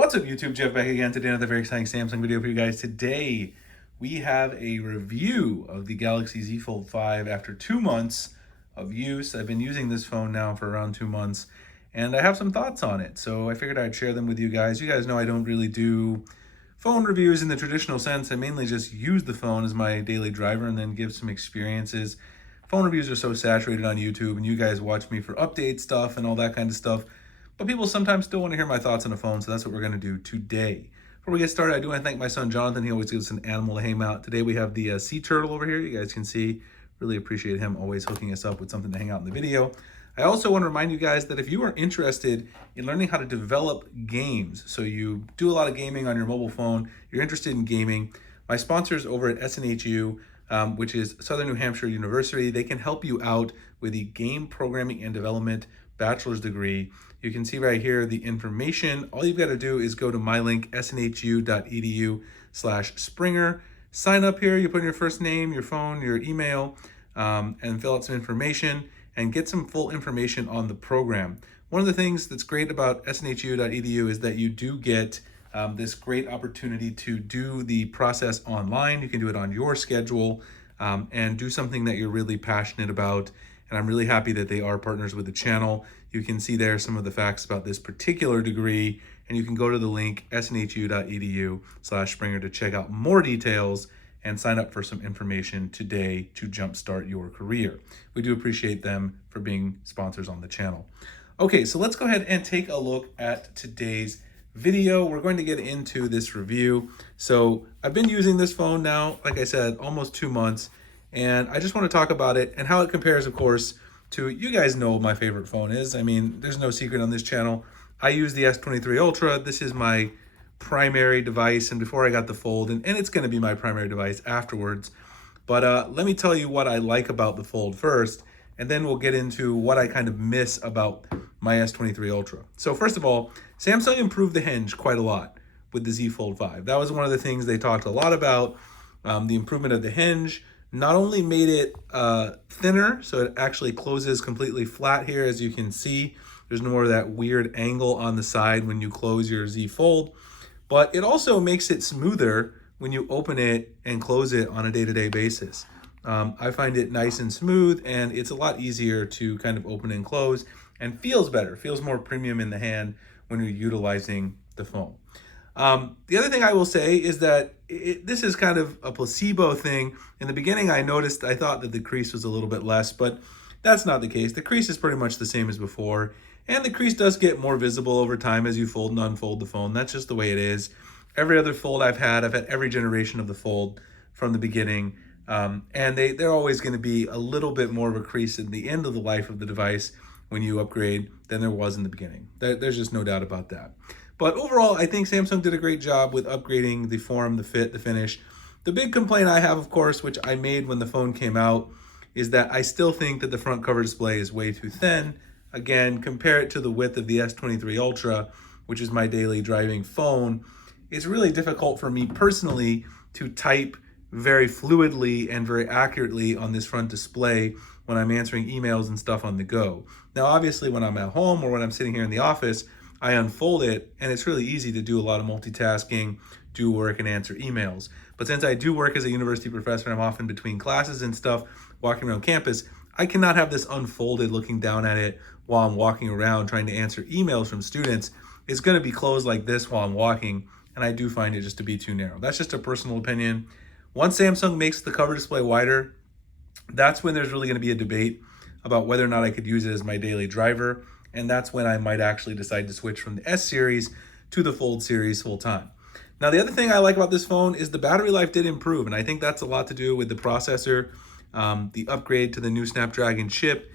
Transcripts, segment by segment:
What's up YouTube, Jeff back again today, another very exciting Samsung video for you guys. Today we have a review of the Galaxy Z Fold 5 after 2 months of use. I've been using this phone now for around 2 months and I have some thoughts on it. So I figured I'd share them with you guys. You guys know I don't really do phone reviews in the traditional sense. I mainly just use the phone as my daily driver and then give some experiences. Phone reviews are so saturated on YouTube and you guys watch me for update stuff and all that kind of stuff. But people sometimes still want to hear my thoughts on the phone, so that's what we're going to do today. Before we get started, I do want to thank my son Jonathan. He always gives us an animal to hang out. Today we have the sea turtle over here. You guys can see, really appreciate him always hooking us up with something to hang out in the video. I also want to remind you guys that if you are interested in learning how to develop games, so you do a lot of gaming on your mobile phone, you're interested in gaming, my sponsors over at SNHU, which is Southern New Hampshire University, they can help you out with the Game Programming and Development bachelor's degree. You can see right here the information. All you've got to do is go to my link, snhu.edu/Springer. Sign up here, you put in your first name, your phone, your email, and fill out some information and get some full information on the program. One of the things that's great about snhu.edu is that you do get this great opportunity to do the process online. You can do it on your schedule and do something that you're really passionate about. And I'm really happy that they are partners with the channel. You can see there some of the facts about this particular degree, and you can go to the link snhu.edu/Springer to check out more details and sign up for some information today to jumpstart your career. We do appreciate them for being sponsors on the channel. Okay, so let's go ahead and take a look at today's video. We're going to get into this review. So I've been using this phone now, like I said, almost 2 months. And I just want to talk about it and how it compares, of course, to, you guys know what my favorite phone is. I mean, there's no secret on this channel. I use the S23 Ultra. This is my primary device, and before I got the Fold, and it's going to be my primary device afterwards. But let me tell you what I like about the Fold first, and then we'll get into what I kind of miss about my S23 Ultra. So first of all, Samsung improved the hinge quite a lot with the Z Fold 5. That was one of the things they talked a lot about, the improvement of the hinge. Not only made it thinner, so it actually closes completely flat here, as you can see. There's no more of that weird angle on the side when you close your Z Fold, but it also makes it smoother when you open it and close it on a day-to-day basis. I find it nice and smooth, and it's a lot easier to kind of open and close, and feels better, feels more premium in the hand when you're utilizing the phone. The other thing I will say is that this is kind of a placebo thing. In the beginning, I thought that the crease was a little bit less, but that's not the case. The crease is pretty much the same as before, and the crease does get more visible over time as you fold and unfold the phone. That's just the way it is. Every other Fold I've had every generation of the Fold from the beginning, and they're always going to be a little bit more of a crease in the end of the life of the device when you upgrade than there was in the beginning. There's just no doubt about that. But overall, I think Samsung did a great job with upgrading the form, the fit, the finish. The big complaint I have, of course, which I made when the phone came out, is that I still think that the front cover display is way too thin. Again, compare it to the width of the S23 Ultra, which is my daily driving phone. It's really difficult for me personally to type very fluidly and very accurately on this front display when I'm answering emails and stuff on the go. Now, obviously, when I'm at home or when I'm sitting here in the office, I unfold it, and it's really easy to do a lot of multitasking, do work, and answer emails. But since I do work as a university professor, I'm often between classes and stuff, walking around campus, I cannot have this unfolded looking down at it while I'm walking around trying to answer emails from students. It's going to be closed like this while I'm walking, and I do find it just to be too narrow. That's just a personal opinion. Once Samsung makes the cover display wider, that's when there's really going to be a debate about whether or not I could use it as my daily driver. And that's when I might actually decide to switch from the S series to the Fold series full time. Now, the other thing I like about this phone is the battery life did improve, and I think that's a lot to do with the processor. The upgrade to the new Snapdragon chip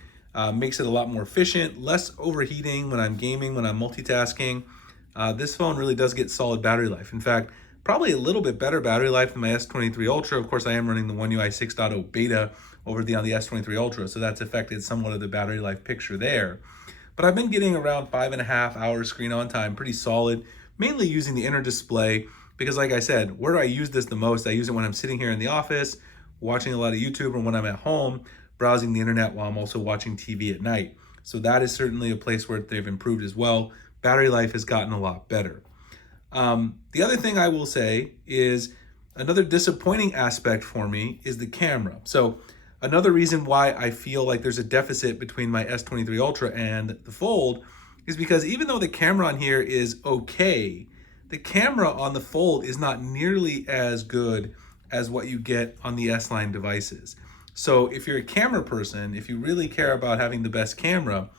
makes it a lot more efficient, less overheating when I'm gaming, when I'm multitasking. This phone really does get solid battery life. In fact, probably a little bit better battery life than my S23 Ultra. Of course, I am running the One UI 6.0 beta over on the S23 Ultra, so that's affected somewhat of the battery life picture there. But I've been getting around 5.5 hours screen on time, pretty solid, mainly using the inner display because, like I said, where do I use this the most? I use it when I'm sitting here in the office, watching a lot of YouTube, or when I'm at home, browsing the internet while I'm also watching TV at night. So that is certainly a place where they've improved as well. Battery life has gotten a lot better. The other thing I will say is another disappointing aspect for me is the camera. So another reason why I feel like there's a deficit between my S23 Ultra and the Fold is because even though the camera on here is okay, the camera on the Fold is not nearly as good as what you get on the S-line devices. So if you're a camera person, if you really care about having the best camera,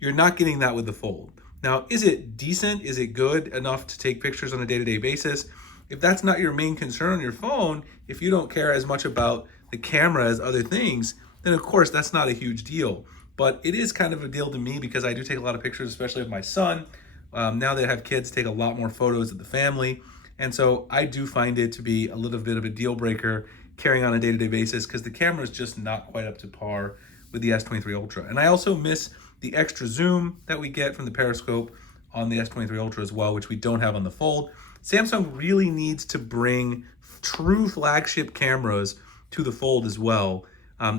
you're not getting that with the Fold. Now, is it decent? Is it good enough to take pictures on a day-to-day basis? If that's not your main concern on your phone, if you don't care as much about the camera as other things, then of course that's not a huge deal. But it is kind of a deal to me because I do take a lot of pictures, especially of my son. Now that I have kids, take a lot more photos of the family. And so I do find it to be a little bit of a deal breaker carrying on a day-to-day basis because the camera is just not quite up to par with the S23 Ultra. And I also miss the extra zoom that we get from the periscope on the S23 Ultra as well, which we don't have on the Fold. Samsung really needs to bring true flagship cameras to the Fold as well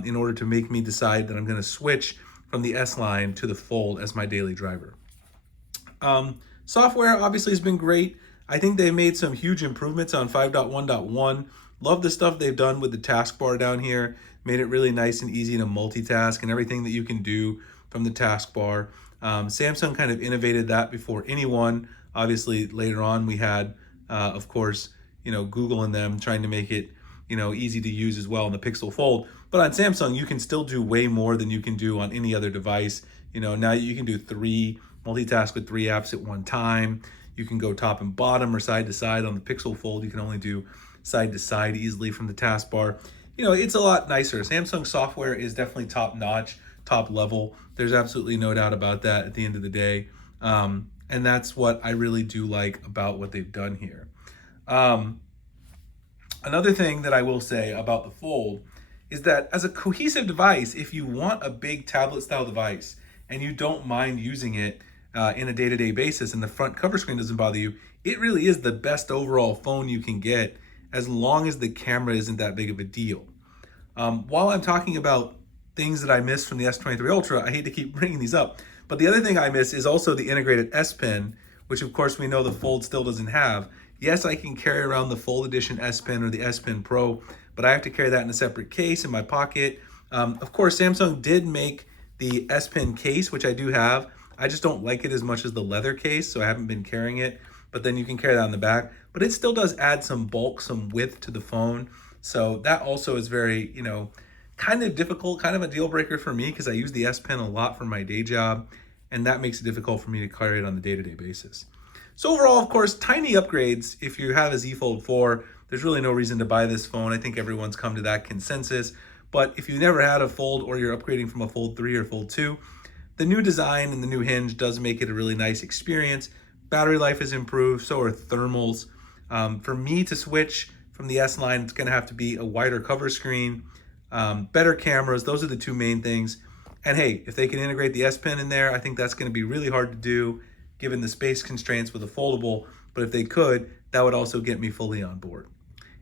in order to make me decide that I'm going to switch from the S line to the Fold as my daily driver. Software obviously has been great. I think they've made some huge improvements on 5.1.1. Love the stuff they've done with the taskbar down here. Made it really nice and easy to multitask and everything that you can do from the taskbar. Samsung kind of innovated that before anyone. Obviously, later on we had, of course, Google and them trying to make it, easy to use as well in the Pixel Fold. But on Samsung, you can still do way more than you can do on any other device. Now you can do multitask with 3 apps at one time. You can go top and bottom or side to side. On the Pixel Fold, you can only do side to side easily from the taskbar. It's a lot nicer. Samsung software is definitely top notch, top level. There's absolutely no doubt about that at the end of the day. And that's what I really do like about what they've done here. Another thing that I will say about the Fold is that as a cohesive device, if you want a big tablet style device and you don't mind using it in a day-to-day basis and the front cover screen doesn't bother you, it really is the best overall phone you can get as long as the camera isn't that big of a deal. While I'm talking about things that I miss from the S23 Ultra, I hate to keep bringing these up, but the other thing I miss is also the integrated S Pen, which of course we know the Fold still doesn't have. Yes, I can carry around the Fold Edition S Pen or the S Pen Pro, but I have to carry that in a separate case in my pocket. Of course, Samsung did make the S Pen case, which I do have. I just don't like it as much as the leather case, so I haven't been carrying it. But then you can carry that on the back. But it still does add some bulk, some width to the phone. So that also is very, kind of difficult, kind of a deal breaker for me because I use the S Pen a lot for my day job. And that makes it difficult for me to carry it on the day-to-day basis. So overall, of course, tiny upgrades. If you have a Z Fold 4, there's really no reason to buy this phone. I think everyone's come to that consensus. But if you never had a Fold or you're upgrading from a Fold 3 or Fold 2, the new design and the new hinge does make it a really nice experience. Battery life is improved, so are thermals. For me to switch from the S line, it's going to have to be a wider cover screen, better cameras. Those are the two main things. And hey, if they can integrate the S Pen in there, I think that's going to be really hard to do given the space constraints with a foldable. But if they could, that would also get me fully on board.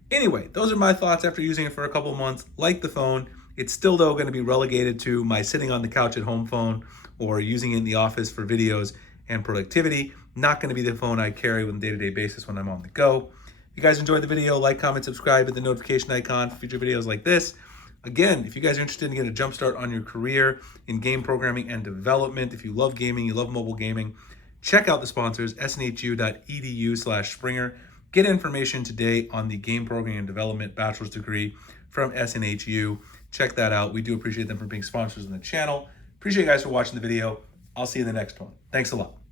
Anyway, those are my thoughts after using it for a couple of months. Like the phone. It's still, though, going to be relegated to my sitting on the couch at home phone or using it in the office for videos and productivity. Not going to be the phone I carry on a day-to-day basis when I'm on the go. If you guys enjoyed the video, like, comment, subscribe, hit the notification icon for future videos like this. Again, if you guys are interested in getting a jump start on your career in game programming and development, if you love gaming, you love mobile gaming, check out the sponsors, snhu.edu/Springer. Get information today on the game programming and development bachelor's degree from SNHU. Check that out. We do appreciate them for being sponsors on the channel. Appreciate you guys for watching the video. I'll see you in the next one. Thanks a lot.